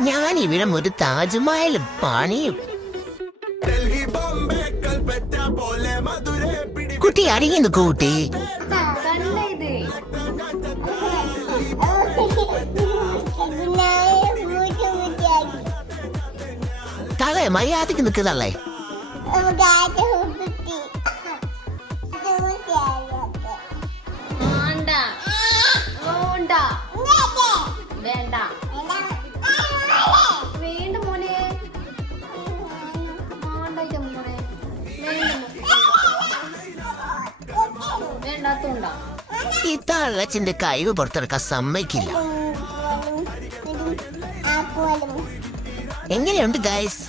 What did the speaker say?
ഞാൻ ഇവിടെ ഒരു താജ്മഹൽ പണിയും. കുട്ടി അറിയുന്നു കൂട്ടി. തല മര്യാദക്ക് നിൽക്കുന്നല്ലേ? ഈ തള്ളച്ചിന്റെ കഴിവ് പുറത്തെടുക്കാൻ സമ്മതിക്കില്ല. എങ്ങനെയുണ്ട് ഗൈസ്?